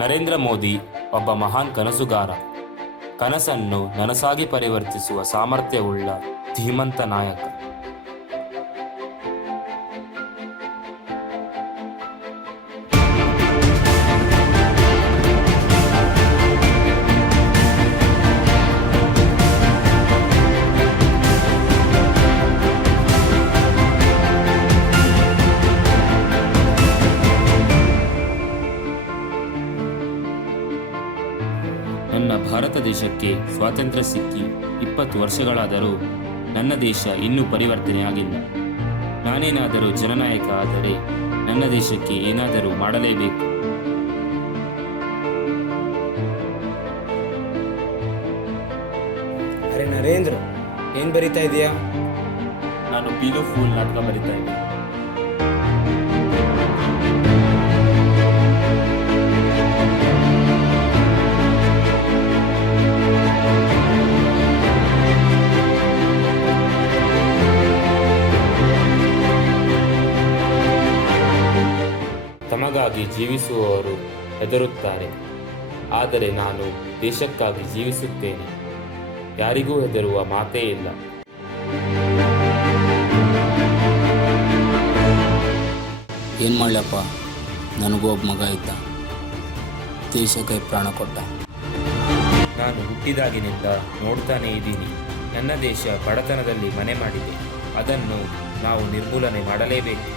ನರೇಂದ್ರ ಮೋದಿ ಒಬ್ಬ ಮಹಾನ್ ಕನಸುಗಾರ. ಕನಸನ್ನು ನನಸಾಗಿ ಪರಿವರ್ತಿಸುವ ಸಾಮರ್ಥ್ಯವುಳ್ಳ ಧೀಮಂತ ನಾಯಕ. ನನ್ನ ಭಾರತ ದೇಶಕ್ಕೆ ಸ್ವಾತಂತ್ರ್ಯ ಸಿಕ್ಕಿ 20 ವರ್ಷಗಳಾದರೂ ನನ್ನ ದೇಶ ಇನ್ನೂ ಪರಿವರ್ತನೆಯಾಗಿಲ್ಲ. ನಾನೇನಾದರೂ ಜನನಾಯಕ ಆದರೆ ನನ್ನ ದೇಶಕ್ಕೆ ಏನಾದರೂ ಮಾಡಲೇಬೇಕು. ಅರೆ ನರೇಂದ್ರ, ಏನ್ ಬರೀತಾ ಇದೀಯಾ? ನಾನು ಪೀಲೋ ಫೂಲ್ ನಾಟಕ ಬರಿತಾ ಇದ್ದೆ. ತಮಗಾಗಿ ಜೀವಿಸುವವರು ಹೆದರುತ್ತಾರೆ, ಆದರೆ ನಾನು ದೇಶಕ್ಕಾಗಿ ಜೀವಿಸುತ್ತೇನೆ. ಯಾರಿಗೂ ಹೆದರುವ ಮಾತೇ ಇಲ್ಲ. ಏನು ಮಾಡಲಪ್ಪ, ನನಗೂ ಒಬ್ಬ ಮಗ ಇದ್ದ, ದೇಶಕ್ಕೆ ಪ್ರಾಣ ಕೊಟ್ಟ. ನಾನು ಹುಟ್ಟಿದಾಗಿನಿಂದ ನೋಡ್ತಾನೇ ಇದ್ದೀನಿ. ನನ್ನ ದೇಶ ಬಡತನದಲ್ಲಿ ಮನೆ ಮಾಡಿದೆ. ಅದನ್ನು ನಾವು ನಿರ್ಮೂಲನೆ ಮಾಡಲೇಬೇಕು.